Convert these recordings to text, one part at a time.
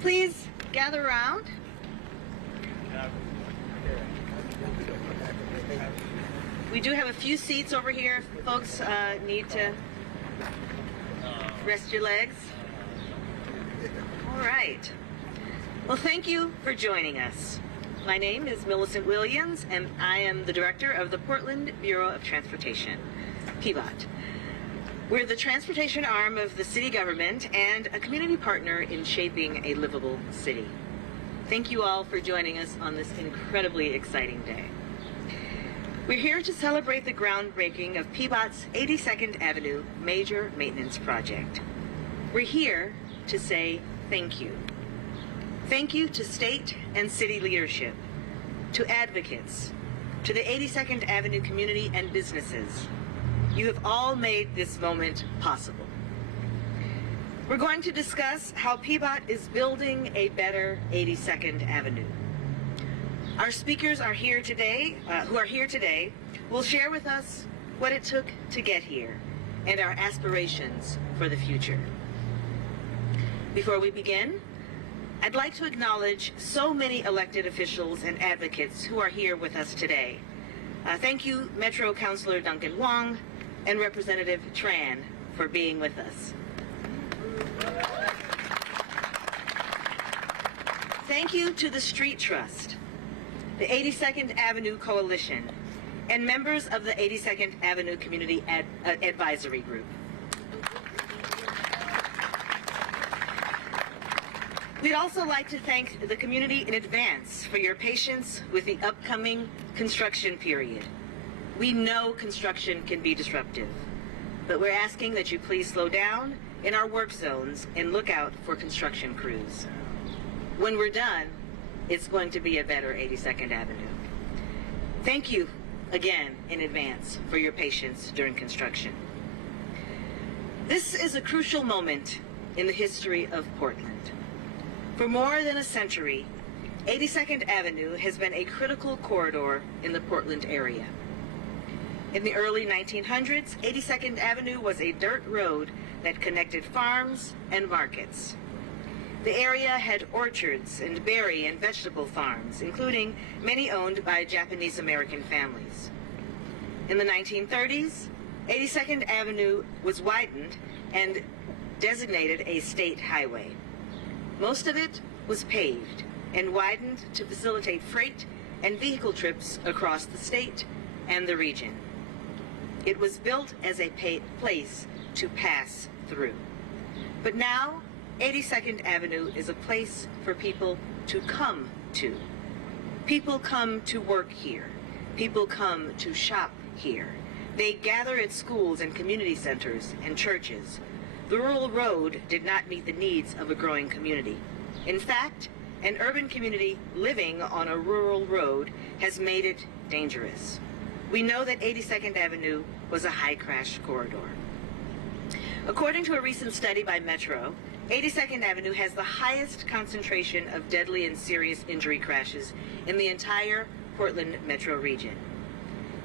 Please gather around. We do have a few seats over here if folks need to rest your legs. All right. Well, thank you for joining us. My name is Millicent Williams, and I am the director of the Portland Bureau of Transportation, PBOT. We're the transportation arm of the city government and a community partner in shaping a livable city. Thank you all for joining us on this incredibly exciting day. We're here to celebrate the groundbreaking of PBOT's 82nd Avenue major maintenance project. We're here to say thank you. Thank you to state and city leadership, to advocates, to the 82nd Avenue community and businesses. You have all made this moment possible. We're going to discuss how PBOT is building a better 82nd Avenue. Our speakers are here today, who are here today, will share with us what it took to get here and our aspirations for the future. Before we begin, I'd like to acknowledge so many elected officials and advocates who are here with us today. Thank you, Metro Councilor Duncan Wong and Representative Tran, for being with us. Thank you to the Street Trust, the 82nd Avenue Coalition, and members of the 82nd Avenue Community Advisory Group. We'd also like to thank the community in advance for your patience with the upcoming construction period. We know construction can be disruptive, but we're asking that you please slow down in our work zones and look out for construction crews. When we're done, it's going to be a better 82nd Avenue. Thank you again in advance for your patience during construction. This is a crucial moment in the history of Portland. For more than a century, 82nd Avenue has been a critical corridor in the Portland area. In the early 1900s, 82nd Avenue was a dirt road that connected farms and markets. The area had orchards and berry and vegetable farms, including many owned by Japanese-American families. In the 1930s, 82nd Avenue was widened and designated a state highway. Most of it was paved and widened to facilitate freight and vehicle trips across the state and the region. It was built as a place to pass through. But now, 82nd Avenue is a place for people to come to. People come to work here. People come to shop here. They gather at schools and community centers and churches. The rural road did not meet the needs of a growing community. In fact, an urban community living on a rural road has made it dangerous. We know that 82nd Avenue was a high crash corridor. According to a recent study by Metro, 82nd Avenue has the highest concentration of deadly and serious injury crashes in the entire Portland metro region.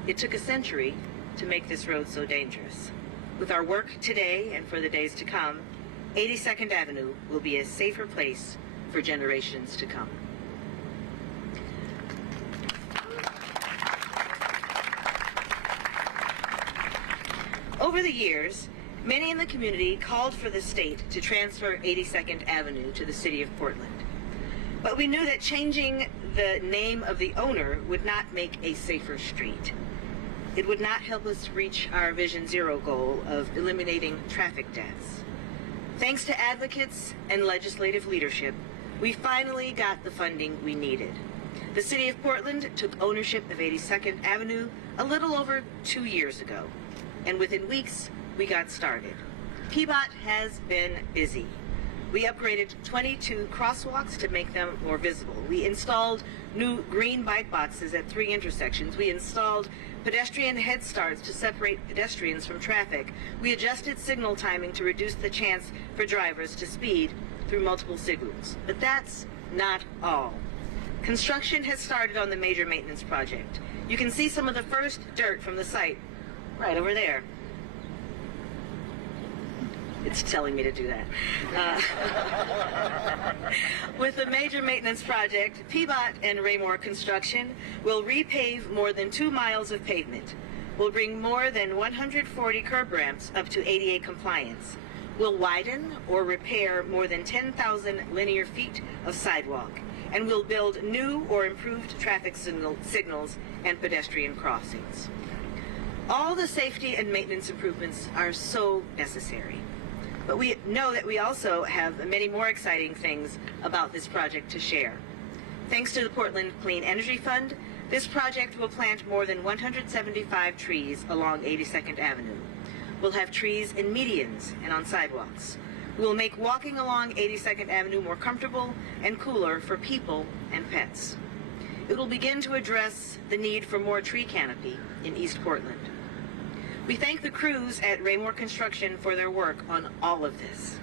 It took a century to make this road so dangerous. With our work today and for the days to come, 82nd Avenue will be a safer place for generations to come. Over the years, many in the community called for the state to transfer 82nd Avenue to the city of Portland. But we knew that changing the name of the owner would not make a safer street. It would not help us reach our Vision Zero goal of eliminating traffic deaths. Thanks to advocates and legislative leadership, we finally got the funding we needed. The city of Portland took ownership of 82nd Avenue a little over 2 years ago, and within weeks, we got started. PBOT has been busy. We upgraded 22 crosswalks to make them more visible. We installed new green bike boxes at 3 intersections. We installed pedestrian head starts to separate pedestrians from traffic. We adjusted signal timing to reduce the chance for drivers to speed through multiple signals. But that's not all. Construction has started on the major maintenance project. You can see some of the first dirt from the site right over there. It's telling me to do that. With the major maintenance project, Peabot and Raymore Construction will repave more than 2 miles of pavement, will bring more than 140 curb ramps up to ADA compliance, will widen or repair more than 10,000 linear feet of sidewalk, and will build new or improved traffic signals and pedestrian crossings. All the safety and maintenance improvements are so necessary. But we know that we also have many more exciting things about this project to share. Thanks to the Portland Clean Energy Fund, this project will plant more than 175 trees along 82nd Avenue. We'll have trees in medians and on sidewalks. We will make walking along 82nd Avenue more comfortable and cooler for people and pets. It will begin to address the need for more tree canopy in East Portland. We thank the crews at Raymore Construction for their work on all of this.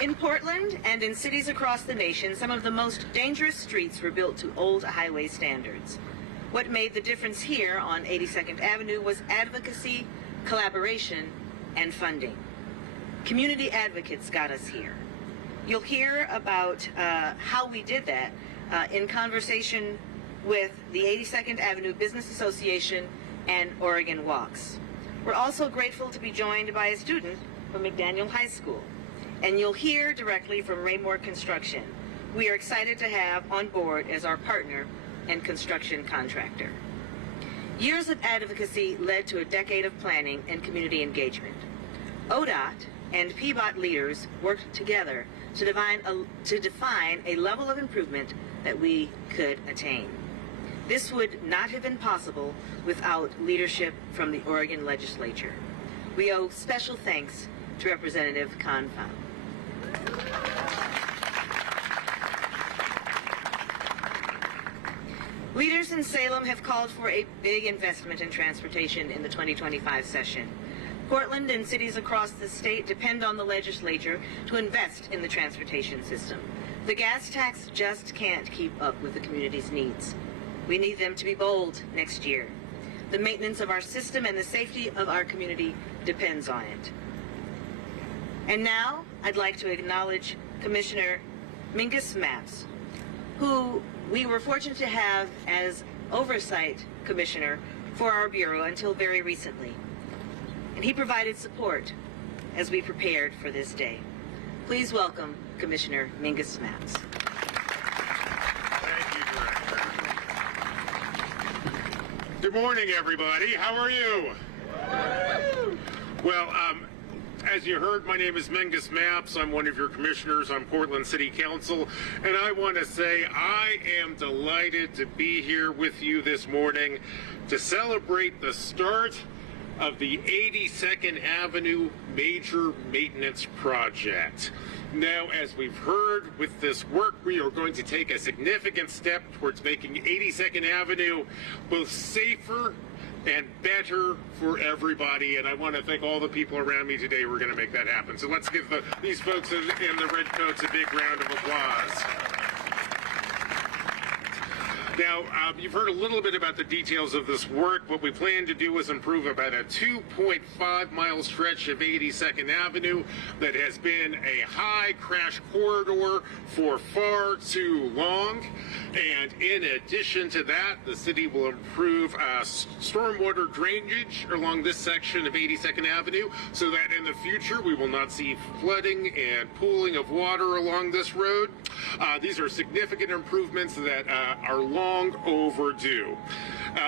In Portland and in cities across the nation, some of the most dangerous streets were built to old highway standards. What made the difference here on 82nd Avenue was advocacy, collaboration, and funding. Community advocates got us here. You'll hear about how we did that in conversation with the 82nd Avenue Business Association and Oregon Walks. We're also grateful to be joined by a student from McDaniel High School. And you'll hear directly from Raymore Construction. We are excited to have on board as our partner and construction contractor. Years of advocacy led to a decade of planning and community engagement. ODOT and Peabot leaders worked together to define a level of improvement that we could attain. This would not have been possible without leadership from the Oregon legislature. We owe special thanks to Representative Khanh Pham. Leaders in Salem have called for a big investment in transportation in the 2025 session. Portland and cities across the state depend on the legislature to invest in the transportation system. The gas tax just can't keep up with the community's needs. We need them to be bold next year. The maintenance of our system and the safety of our community depends on it. And now, I'd like to acknowledge Commissioner Mingus Mapps, who we were fortunate to have as Oversight Commissioner for our Bureau until very recently. And he provided support as we prepared for this day. Please welcome Commissioner Mingus Mapps. Thank you, Director. Good morning, everybody. How are you? Well, as you heard, my name is Mingus Mapps. I'm one of your commissioners on Portland City Council, and I want to say I am delighted to be here with you this morning to celebrate the start of the 82nd Avenue Major Maintenance Project. Now, as we've heard, with this work, we are going to take a significant step towards making 82nd Avenue both safer and better for everybody, and I want to thank all the people around me today who are going to make that happen. So let's give these folks in the red coats a big round of applause. Now, you've heard a little bit about the details of this work. What we plan to do is improve about a 2.5-mile stretch of 82nd Avenue that has been a high crash corridor for far too long. And in addition to that, the city will improve stormwater drainage along this section of 82nd Avenue so that in the future we will not see flooding and pooling of water along this road. These are significant improvements that are long overdue.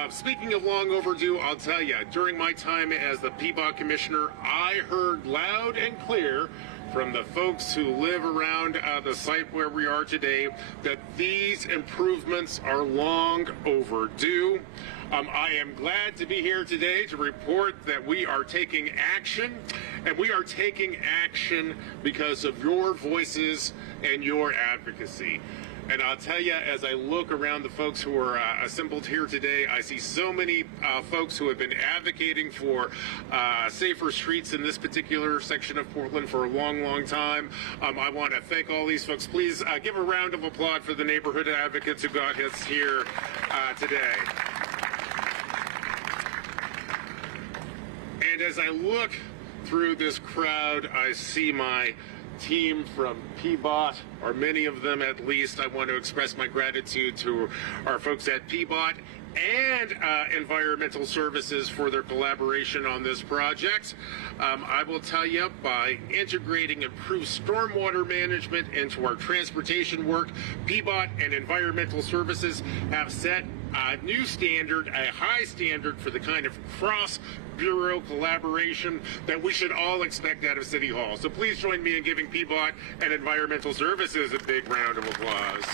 Speaking of long overdue, I'll tell you, during my time as the Peabot Commissioner, I heard loud and clear from the folks who live around the site where we are today that these improvements are long overdue. I am glad to be here today to report that we are taking action, and we are taking action because of your voices and your advocacy. And I'll tell you, as I look around the folks who are assembled here today, I see so many folks who have been advocating for safer streets in this particular section of Portland for a long, long time. I want to thank all these folks. Please give a round of applause for the neighborhood advocates who got us here today. And And as I look through this crowd, I see my team from PBOT, or many of them at least. I want to express my gratitude to our folks at PBOT and Environmental Services for their collaboration on this project. I will tell you, by integrating improved stormwater management into our transportation work, PBOT and Environmental Services have set a new standard, a high standard for the kind of cross-bureau collaboration that we should all expect out of City Hall. So please join me in giving PBOT and Environmental Services a big round of applause.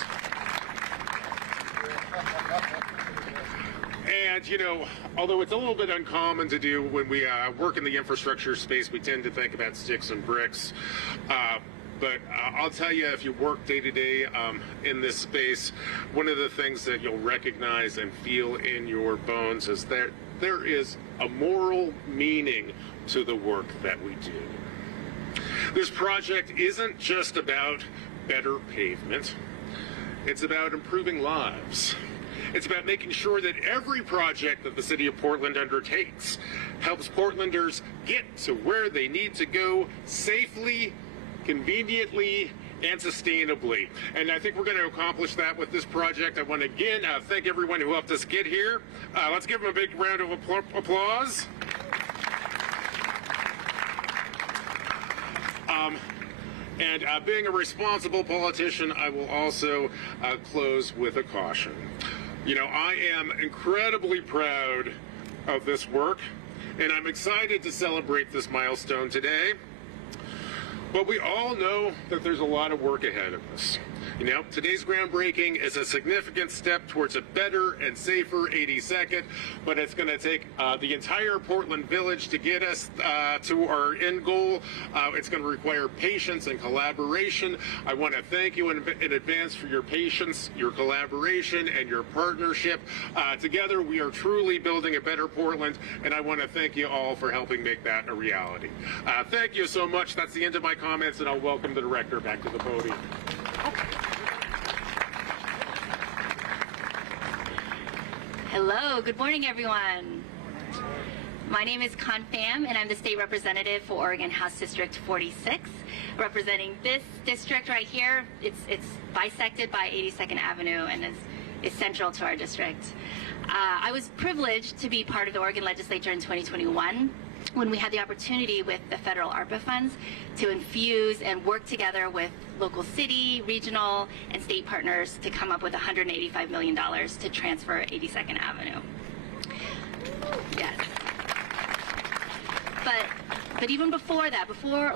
And, you know, although it's a little bit uncommon to do when we work in the infrastructure space, we tend to think about sticks and bricks. But I'll tell you, if you work day to day in this space, one of the things that you'll recognize and feel in your bones is that there is a moral meaning to the work that we do. This project isn't just about better pavement. It's about improving lives. It's about making sure that every project that the City of Portland undertakes helps Portlanders get to where they need to go safely, conveniently, and sustainably. And I think we're going to accomplish that with this project. I want to again thank everyone who helped us get here. Let's give them a big round of applause. And being a responsible politician, I will also close with a caution. You know, I am incredibly proud of this work, and I'm excited to celebrate this milestone today. But we all know that there's a lot of work ahead of us. You know, today's groundbreaking is a significant step towards a better and safer 82nd, but it's going to take the entire Portland Village to get us to our end goal. It's going to require patience and collaboration. I want to thank you in advance for your patience, your collaboration, and your partnership. Together, we are truly building a better Portland, and I want to thank you all for helping make that a reality. Thank you so much. That's the end of my comments, and I'll welcome the director back to the podium. Hello, good morning everyone. My name is Khanh Pham and I'm the state representative for Oregon House District 46, representing this district right here. It's bisected by 82nd Avenue and is central to our district. I was privileged to be part of the Oregon legislature in 2021 when we had the opportunity with the federal ARPA funds to infuse and work together with local city, regional, and state partners to come up with $185 million to transfer 82nd Avenue. Yes. But even before that,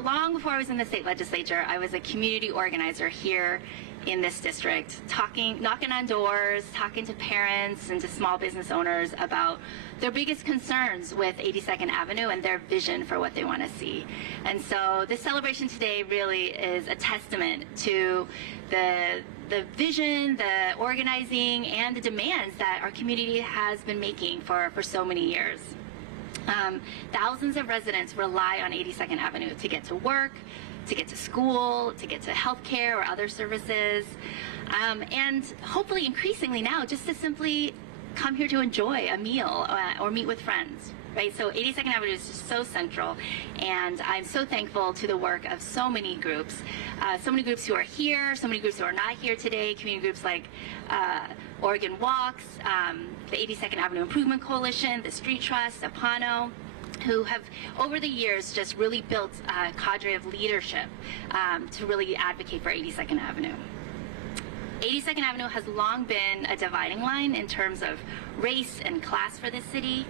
long before I was in the state legislature, I was a community organizer here in this district, knocking on doors, talking to parents and to small business owners about their biggest concerns with 82nd Avenue and their vision for what they want to see. And so this celebration today really is a testament to the vision, the organizing, and the demands that our community has been making for so many years. Thousands of residents rely on 82nd Avenue to get to work, to get to school, to get to healthcare or other services, and hopefully increasingly now just to simply come here to enjoy a meal or meet with friends, right? So 82nd Avenue is just so central, and I'm so thankful to the work of so many groups who are here, so many groups who are not here today, community groups like Oregon Walks, the 82nd Avenue Improvement Coalition, the Street Trust, Apano, who have over the years just really built a cadre of leadership to really advocate for 82nd Avenue. 82nd Avenue has long been a dividing line in terms of race and class for this city.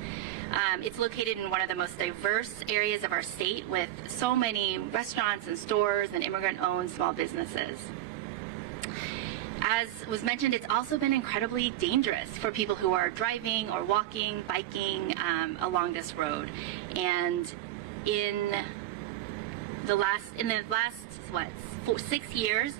It's located in one of the most diverse areas of our state with so many restaurants and stores and immigrant-owned small businesses. As was mentioned, it's also been incredibly dangerous for people who are driving or walking, biking along this road. And in the last 6 years,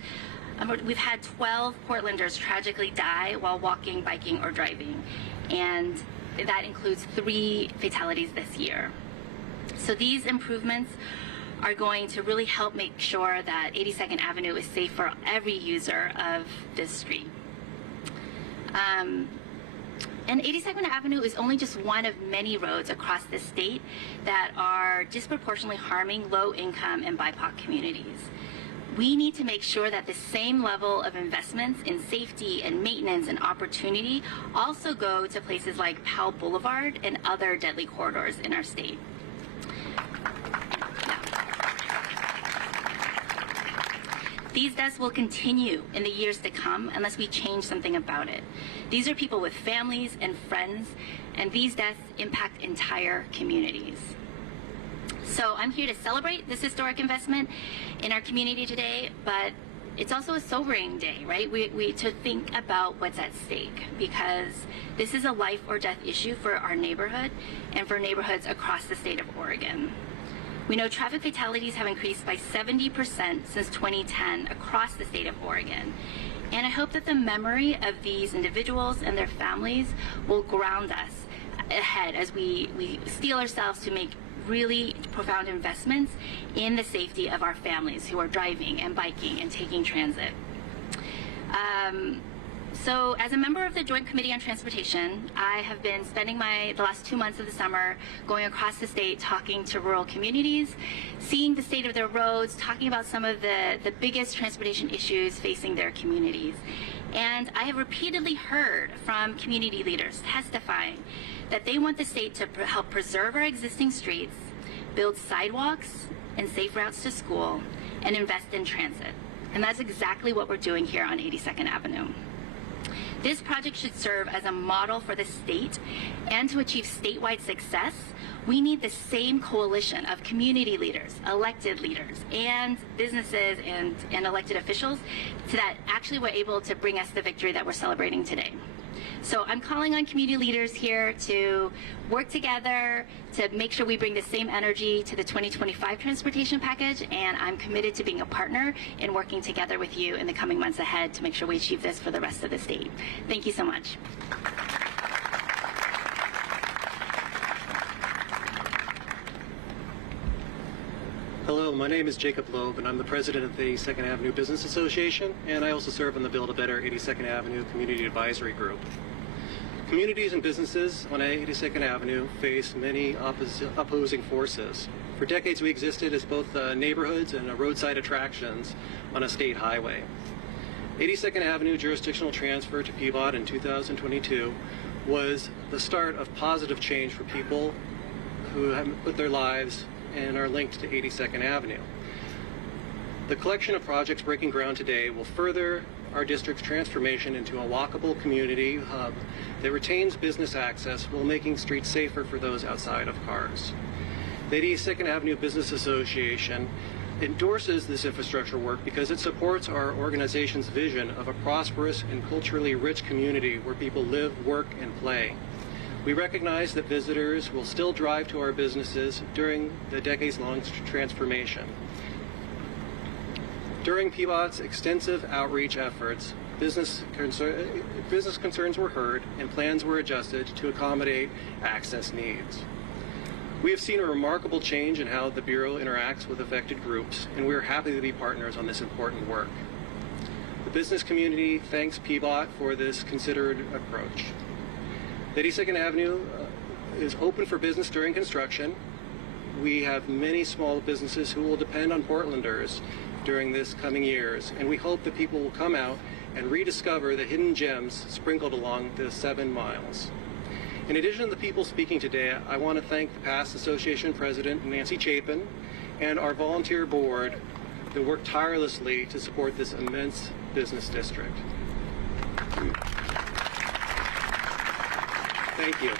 we've had 12 Portlanders tragically die while walking, biking, or driving. And that includes 3 fatalities this year. So these improvements are going to really help make sure that 82nd Avenue is safe for every user of this street. And 82nd Avenue is only just one of many roads across the state that are disproportionately harming low-income and BIPOC communities. We need to make sure that the same level of investments in safety and maintenance and opportunity also go to places like Powell Boulevard and other deadly corridors in our state. These deaths will continue in the years to come unless we change something about it. These are people with families and friends, and these deaths impact entire communities. So I'm here to celebrate this historic investment in our community today, but it's also a sobering day, right? We to think about what's at stake, because this is a life or death issue for our neighborhood and for neighborhoods across the state of Oregon. We know traffic fatalities have increased by 70% since 2010 across the state of Oregon. And I hope that the memory of these individuals and their families will ground us ahead as we steel ourselves to make really profound investments in the safety of our families who are driving and biking and taking transit. So as a member of the Joint Committee on Transportation, I have been spending the last 2 months of the summer going across the state talking to rural communities, seeing the state of their roads, talking about some of the biggest transportation issues facing their communities. And I have repeatedly heard from community leaders testifying that they want the state to help preserve our existing streets, build sidewalks and safe routes to school, and invest in transit. And that's exactly what we're doing here on 82nd Avenue. This project should serve as a model for the state, and to achieve statewide success, we need the same coalition of community leaders, elected leaders, and businesses and elected officials so that actually we're able to bring us the victory that we're celebrating today. So I'm calling on community leaders here to work together to make sure we bring the same energy to the 2025 transportation package, and I'm committed to being a partner in working together with you in the coming months ahead to make sure we achieve this for the rest of the state. Thank you so much. Hello, my name is Jacob Loeb, and I'm the president of the 82nd Avenue Business Association, and I also serve on the Build a Better 82nd Avenue Community Advisory Group. Communities and businesses on 82nd Avenue face many opposing forces. For decades, we existed as both neighborhoods and roadside attractions on a state highway. 82nd Avenue jurisdictional transfer to PBOT in 2022 was the start of positive change for people who have put their lives and are linked to 82nd Avenue. The collection of projects breaking ground today will further our district's transformation into a walkable community hub that retains business access while making streets safer for those outside of cars. The 82nd Avenue Business Association endorses this infrastructure work because it supports our organization's vision of a prosperous and culturally rich community where people live, work, and play. We recognize that visitors will still drive to our businesses during the decades-long transformation. During PBOT's extensive outreach efforts, business concerns were heard and plans were adjusted to accommodate access needs. We have seen a remarkable change in how the Bureau interacts with affected groups, and we are happy to be partners on this important work. The business community thanks PBOT for this considered approach. 82nd Avenue is open for business during construction. We have many small businesses who will depend on Portlanders during this coming years, and we hope that people will come out and rediscover the hidden gems sprinkled along the 7 miles. In addition to the people speaking today, I want to thank the past association president, Nancy Chapin, and our volunteer board that worked tirelessly to support this immense business district. Thank you.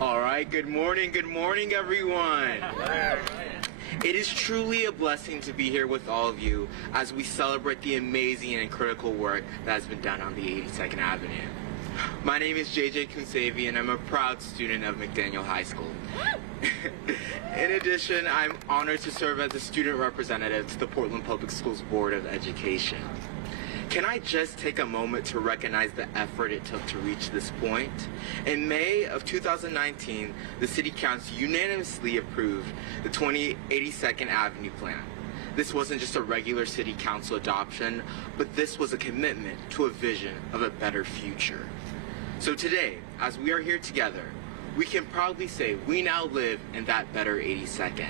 All right, good morning, everyone. It is truly a blessing to be here with all of you as we celebrate the amazing and critical work that has been done on the 82nd Avenue. My name is JJ Kunsevi, and I'm a proud student of McDaniel High School. In addition, I'm honored to serve as a student representative to the Portland Public Schools Board of Education. Can I just take a moment to recognize the effort it took to reach this point? In May of 2019, the City Council unanimously approved the 82nd Avenue Plan. This wasn't just a regular city council adoption, but this was a commitment to a vision of a better future. So today, as we are here together, we can proudly say we now live in that better 82nd.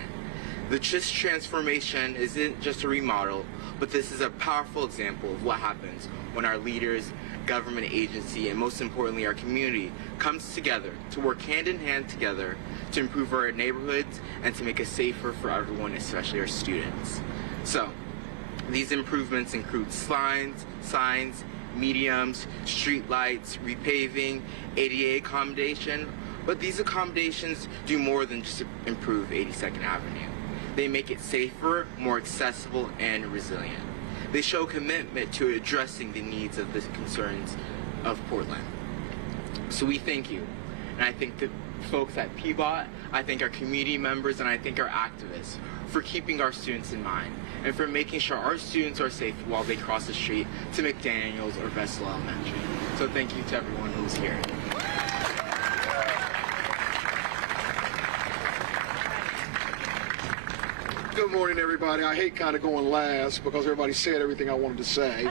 This transformation isn't just a remodel, but this is a powerful example of what happens when our leaders, government agency, and most importantly our community comes together to work hand in hand together to improve our neighborhoods and to make it safer for everyone, especially our students. So, these improvements include signs, mediums, street lights, repaving, ADA accommodation, but these accommodations do more than just improve 82nd Avenue. They make it safer, more accessible, and resilient. They show commitment to addressing the needs of the concerns of Portland. So we thank you. And I thank the folks at PBOT, I thank our community members, and I thank our activists for keeping our students in mind and for making sure our students are safe while they cross the street to McDaniels or Vestal Elementary. So thank you to everyone who's here. Good morning, everybody. I hate kind of going last because everybody said everything I wanted to say.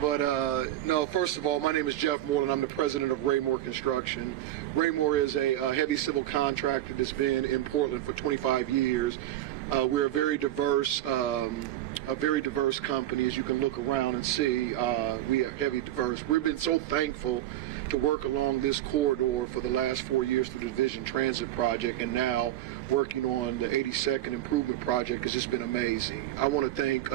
But no, first of all, my name is Jeff Moreland. I'm the president of Raymore Construction. Raymore is a heavy civil contractor that's been in Portland for 25 years. We're a very diverse company, as you can look around and see. We are heavy diverse. We've been so thankful to work along this corridor for the last 4 years through the Division Transit Project, and now working on the 82nd Improvement Project has just been amazing. I want to thank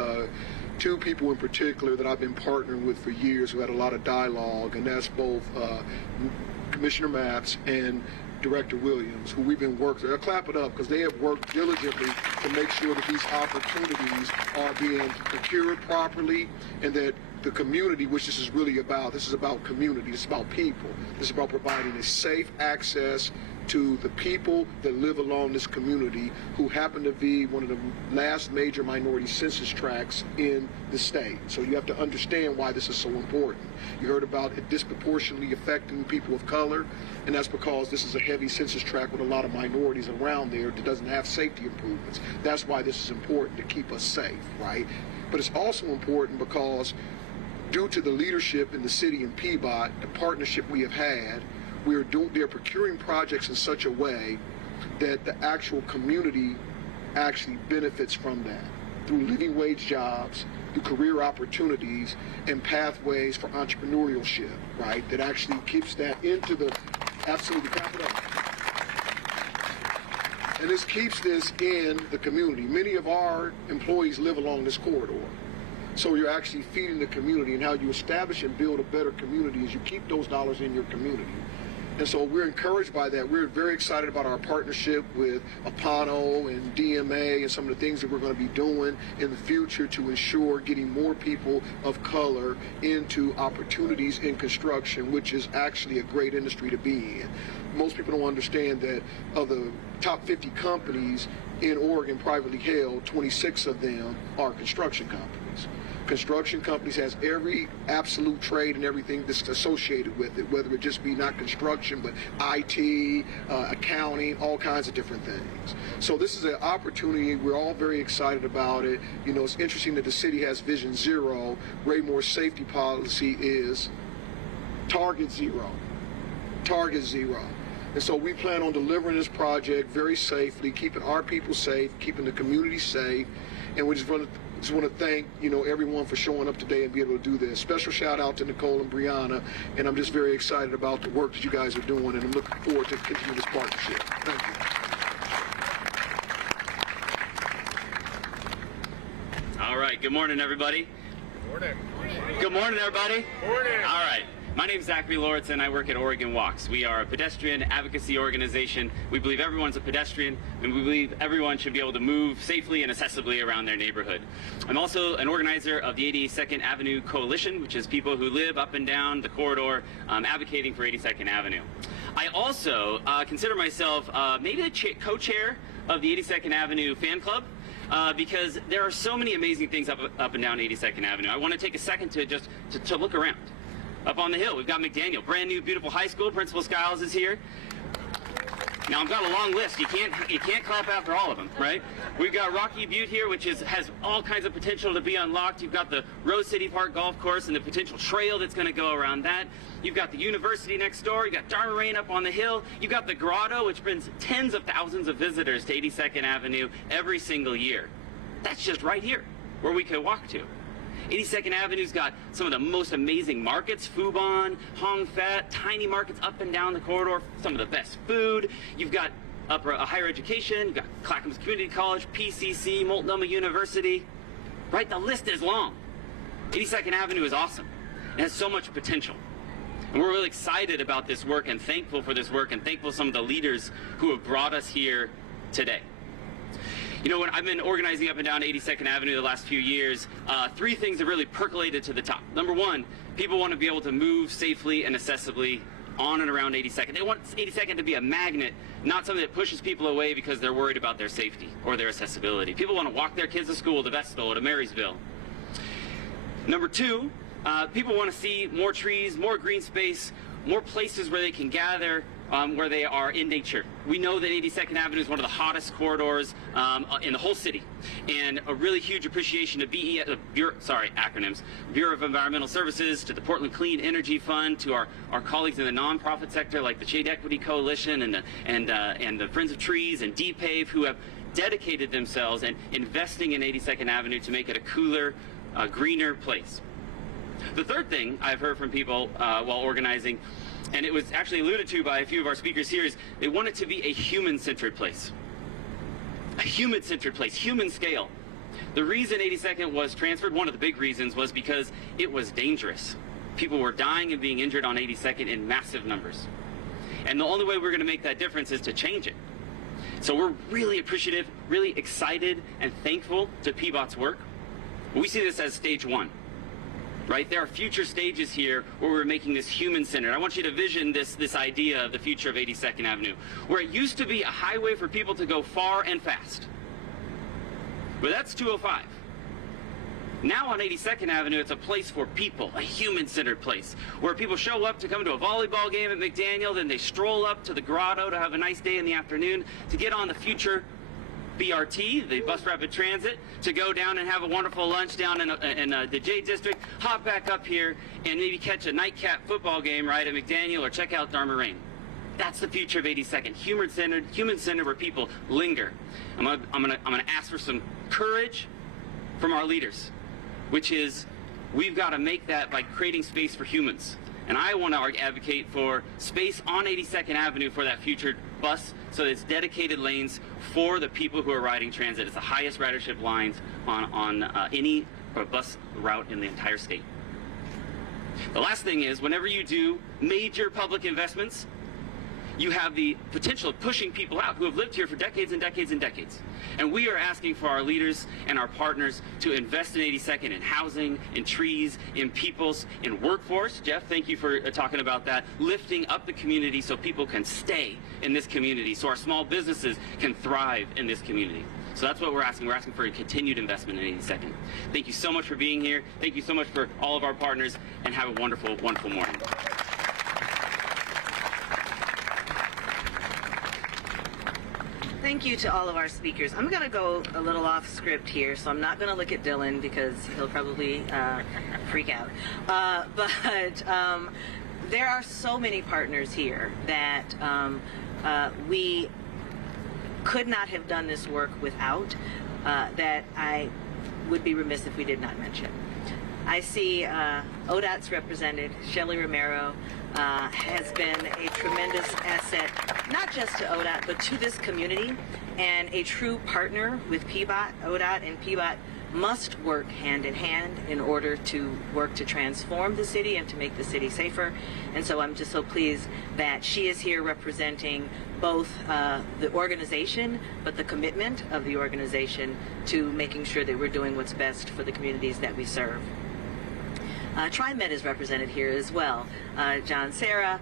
two people in particular that I've been partnering with for years who had a lot of dialogue, and that's both Commissioner Mapps and Director Williams, who we've been working. I'll clap it up because they have worked diligently to make sure that these opportunities are being procured properly, and that the community, which this is really about, this is about community, it's about people. This is about providing a safe access to the people that live along this community, who happen to be one of the last major minority census tracts in the state. So you have to understand why this is so important. You heard about it disproportionately affecting people of color, and that's because this is a heavy census tract with a lot of minorities around there that doesn't have safety improvements. That's why this is important, to keep us safe, right? But it's also important because due to the leadership in the city and PBOT, the partnership we have had, they're procuring projects in such a way that the actual community actually benefits from that through living wage jobs, through career opportunities, and pathways for entrepreneurship, right? That actually keeps that into the absolutely capital. And this keeps this in the community. Many of our employees live along this corridor. So you're actually feeding the community, and how you establish and build a better community is you keep those dollars in your community. And so we're encouraged by that. We're very excited about our partnership with Apano and DMA and some of the things that we're going to be doing in the future to ensure getting more people of color into opportunities in construction, which is actually a great industry to be in. Most people don't understand that of the top 50 companies in Oregon privately held, 26 of them are construction companies. Construction companies has every absolute trade and everything that's associated with it, whether it just be not construction, but IT, accounting, all kinds of different things. So this is an opportunity. We're all very excited about it. You know, it's interesting that the city has Vision Zero. Raymore's safety policy is Target Zero. Target Zero. And so we plan on delivering this project very safely, keeping our people safe, keeping the community safe, and we just want to thank, you know, everyone for showing up today and be able to do this. Special shout out to Nicole and Brianna, and I'm just very excited about the work that you guys are doing, and I'm looking forward to continue this partnership. Thank you. All right, good morning, everybody. Good morning. Good morning, everybody. Morning. All right. My name is Zachary Lauritsen. I work at Oregon Walks. We are a pedestrian advocacy organization. We believe everyone's a pedestrian, and we believe everyone should be able to move safely and accessibly around their neighborhood. I'm also an organizer of the 82nd Avenue Coalition, which is people who live up and down the corridor advocating for 82nd Avenue. I also consider myself maybe the co-chair of the 82nd Avenue fan club. Because there are so many amazing things up and down 82nd Avenue. I want to take a second to just to look around. Up on the hill, we've got McDaniel, brand new, beautiful high school. Principal Skiles is here. Now I've got a long list. You can't clap after all of them, right? We've got Rocky Butte here, which has all kinds of potential to be unlocked. You've got the Rose City Park Golf Course and the potential trail that's going to go around that. You've got the university next door. You've got Darmarain up on the hill. You've got the Grotto, which brings tens of thousands of visitors to 82nd Avenue every single year. That's just right here, where we could walk to. 82nd Avenue's got some of the most amazing markets, Fubon, Hong Fat, tiny markets up and down the corridor, some of the best food. You've got higher education, you've got Clackamas Community College, PCC, Multnomah University. Right, the list is long. 82nd Avenue is awesome. It has so much potential. And we're really excited about this work and thankful for this work and thankful for some of the leaders who have brought us here today. You know, when I've been organizing up and down 82nd Avenue the last few years, three things have really percolated to the top. Number one, people want to be able to move safely and accessibly on and around 82nd. They want 82nd to be a magnet, not something that pushes people away because they're worried about their safety or their accessibility. People want to walk their kids to school, to Vestal, to Marysville. Number two, people want to see more trees, more green space, more places where they can gather, where they are in nature. We know that 82nd Avenue is one of the hottest corridors in the whole city, and a really huge appreciation to Bureau of Environmental Services, to the Portland Clean Energy Fund, to our colleagues in the nonprofit sector like the Shade Equity Coalition and the Friends of Trees and DPAVE, who have dedicated themselves and investing in 82nd Avenue to make it a cooler, greener place. The third thing I've heard from people while organizing, and it was actually alluded to by a few of our speakers here, is they want it to be a human-centered place. A human-centered place, human scale. The reason 82nd was transferred, one of the big reasons, was because it was dangerous. People were dying and being injured on 82nd in massive numbers. And the only way we're going to make that difference is to change it. So we're really appreciative, really excited, and thankful to PBOT's work. We see this as stage one. Right? There are future stages here where we're making this human-centered. I want you to vision this idea of the future of 82nd Avenue, where it used to be a highway for people to go far and fast. But that's 205. Now on 82nd Avenue, it's a place for people, a human-centered place, where people show up to come to a volleyball game at McDaniel, then they stroll up to the Grotto to have a nice day in the afternoon, to get on the future BRT, the Bus Rapid Transit, to go down and have a wonderful lunch down in the J District, hop back up here, and maybe catch a nightcap football game right at McDaniel or check out Darmarain. That's the future of 82nd, human-centered, where people linger. I'm gonna ask for some courage from our leaders, which is we've got to make that by creating space for humans. And I want to advocate for space on 82nd Avenue for that future bus, so that it's dedicated lanes for the people who are riding transit. It's the highest ridership lines on any bus route in the entire state. The last thing is, whenever you do major public investments, you have the potential of pushing people out who have lived here for decades and decades and decades. And we are asking for our leaders and our partners to invest in 82nd in housing, in trees, in peoples, in workforce. Jeff, thank you for talking about that. Lifting up the community so people can stay in this community, so our small businesses can thrive in this community. So that's what we're asking. We're asking for a continued investment in 82nd. Thank you so much for being here. Thank you so much for all of our partners, and have a wonderful, wonderful morning. Thank you to all of our speakers. I'm going to go a little off script here, so I'm not going to look at Dylan because he'll probably freak out. But there are so many partners here that we could not have done this work without, that I would be remiss if we did not mention. I see ODOT's represented, Shelley Romero, has been a tremendous asset, not just to ODOT, but to this community, and a true partner with PBOT. ODOT and PBOT must work hand in hand in order to work to transform the city and to make the city safer. And so I'm just so pleased that she is here representing both the organization, but the commitment of the organization to making sure that we're doing what's best for the communities that we serve. TriMet is represented here as well. John Serra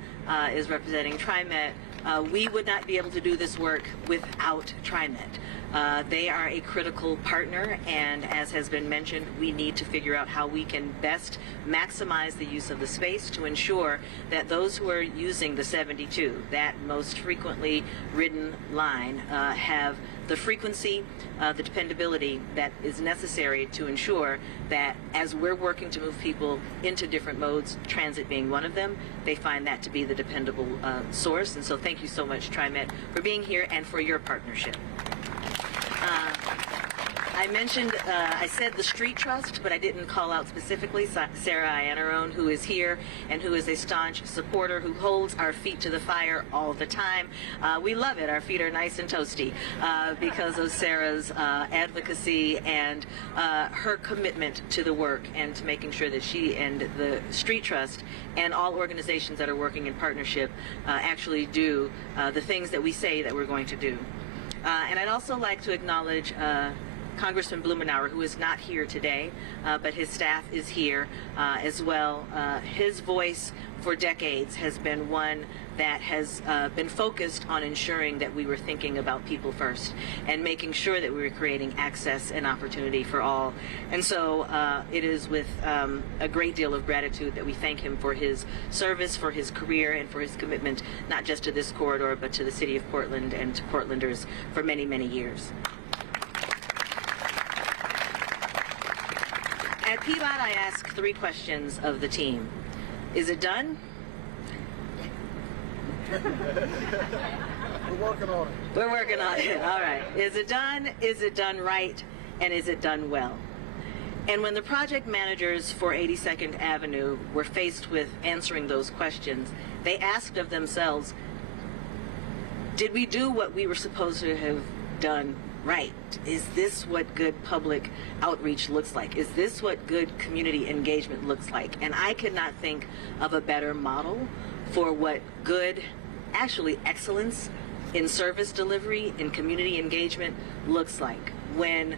is representing TriMet. We would not be able to do this work without TriMet. They are a critical partner, and as has been mentioned, we need to figure out how we can best maximize the use of the space to ensure that those who are using the 72, that most frequently ridden line, have the frequency, the dependability that is necessary to ensure that as we're working to move people into different modes, transit being one of them, they find that to be the dependable source. And so thank you so much, TriMet, for being here and for your partnership. I mentioned, I said the Street Trust, but I didn't call out specifically Sarah Iannarone, who is here and who is a staunch supporter who holds our feet to the fire all the time. We love it. Our feet are nice and toasty because of Sarah's advocacy and her commitment to the work and to making sure that she and the Street Trust and all organizations that are working in partnership actually do the things that we say that we're going to do. And I'd also like to acknowledge Congressman Blumenauer, who is not here today, but his staff is here as well. His voice for decades has been one that has been focused on ensuring that we were thinking about people first and making sure that we were creating access and opportunity for all. And so it is with a great deal of gratitude that we thank him for his service, for his career, and for his commitment, not just to this corridor, but to the city of Portland and to Portlanders for many, many years. At PBOT, I ask 3 questions of the team. Is it done? We're working on it. We're working on it. All right. Is it done? Is it done right? And is it done well? And when the project managers for 82nd Avenue were faced with answering those questions, they asked of themselves, did we do what we were supposed to have done right? Is this what good public outreach looks like? Is this what good community engagement looks like? And I could not think of a better model for what good, actually excellence in service delivery and community engagement looks like. When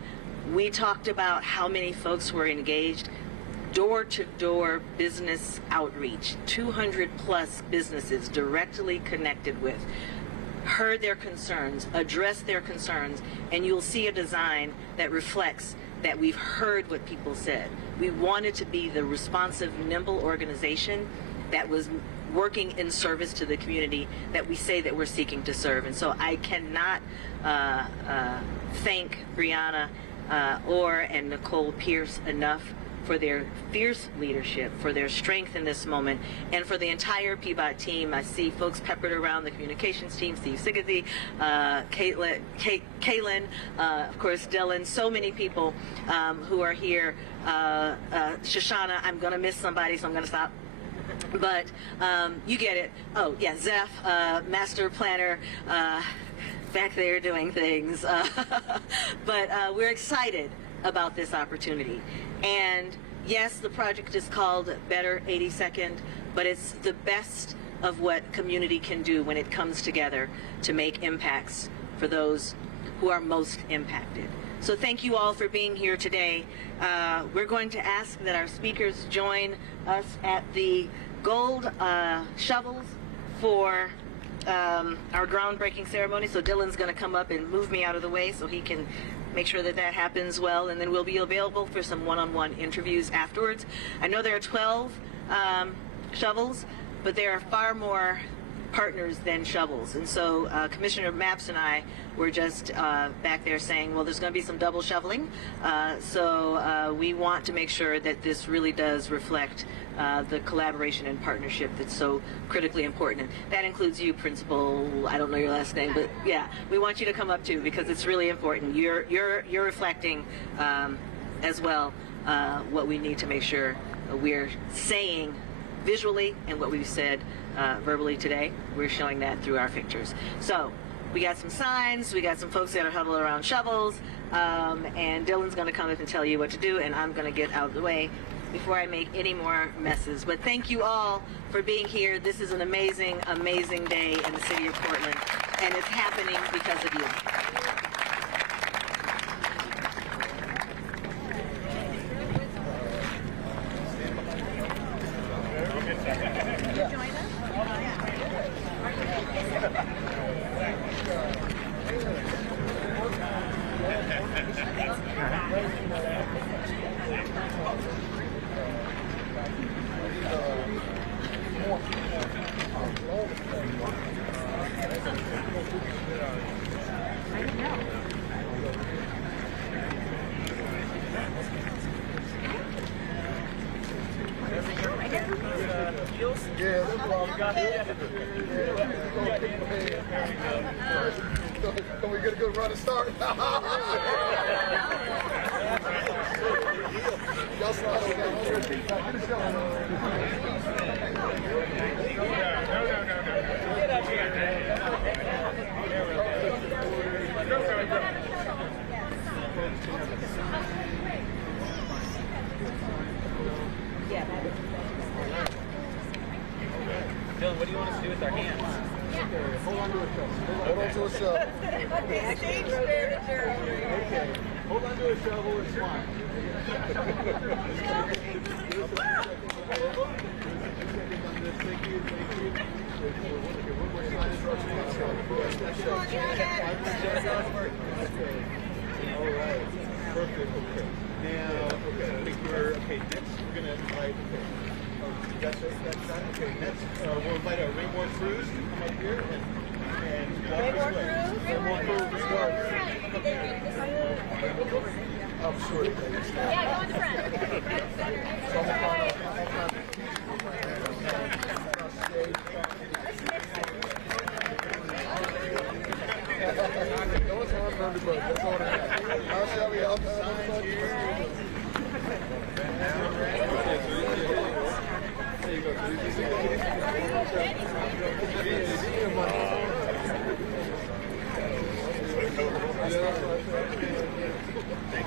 we talked about how many folks were engaged, door-to-door business outreach, 200 plus businesses directly connected with, heard their concerns, addressed their concerns, and you'll see a design that reflects that we've heard what people said. We wanted to be the responsive, nimble organization that was working in service to the community that we say that we're seeking to serve. And so I cannot thank Brianna and Nicole Pierce enough for their fierce leadership, for their strength in this moment, and for the entire PBOT team. I see folks peppered around the communications team, Steve Sigathy, Kaylin, of course, Dylan, so many people who are here. Shoshana, I'm going to miss somebody, so I'm going to stop. But you get it. Oh, yeah, Zeph, master planner, back there doing things. But we're excited about this opportunity. And yes, the project is called Better 82nd, but it's the best of what community can do when it comes together to make impacts for those who are most impacted. So thank you all for being here today. We're going to ask that our speakers join us at the gold shovels for our groundbreaking ceremony. So Dylan's going to come up and move me out of the way so he can make sure that that happens well, and then we'll be available for some one-on-one interviews afterwards. I know there are 12 shovels, but there are far more partners than shovels. And so Commissioner Mapps and I were just back there saying, well, there's going to be some double shoveling. So we want to make sure that this really does reflect the collaboration and partnership that's so critically important. And that includes you, Principal, I don't know your last name, but yeah, we want you to come up too because it's really important. You're reflecting as well what we need to make sure we're saying visually and what we've said verbally today. We're showing that through our pictures. So we got some signs, we got some folks that are huddled around shovels, and Dylan's going to come up and tell you what to do, and I'm going to get out of the way before I make any more messes. But thank you all for being here. This is an amazing, amazing day in the city of Portland, and it's happening because of you. Can we get a good run and start? Y'all slide over Dylan, what do you want us to do with our hands? Hold on to a shovel. Hold on to a shovel. Okay. Hold on to a shovel and smile. All right. Perfect. Okay. Now, okay, next we're going to invite, that's done. Okay, next we'll invite our Raymore crews to come up here and walk this way. Raymore crews, start. I'm sure. Yeah, go in the front. That's all that. How shall we help?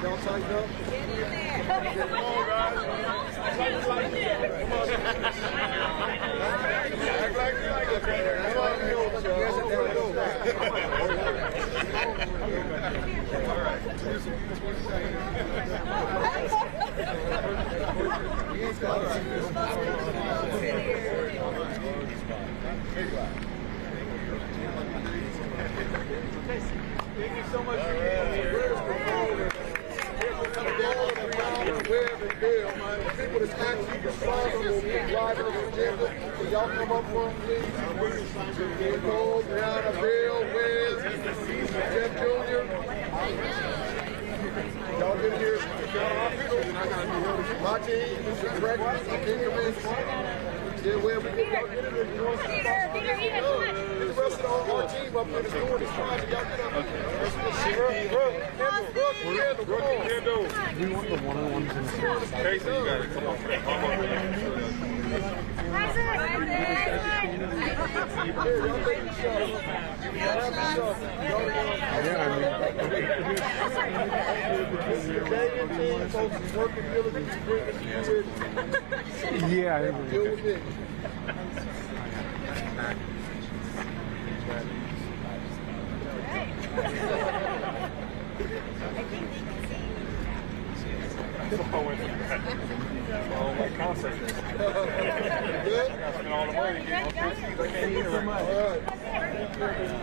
Y'all tighten up. Come on, guys. Act like you like it. That's all you know. Thank you so much for being here. People that's actually responsible for driving the agenda. So y'all come up for them, please. Nicole, Brianna, Bill, Wiz, Jeff Jr. Y'all been here. My team, Mr. Greg, I can't come in. Yeah, where we get y'all get in there. The rest of our team up here is doing this project. Y'all get up. We want the one-on-ones in the Casey, you got it. Come on. Yeah. Oh, my concert. Good? I spent all the money. Thank you so much. All right.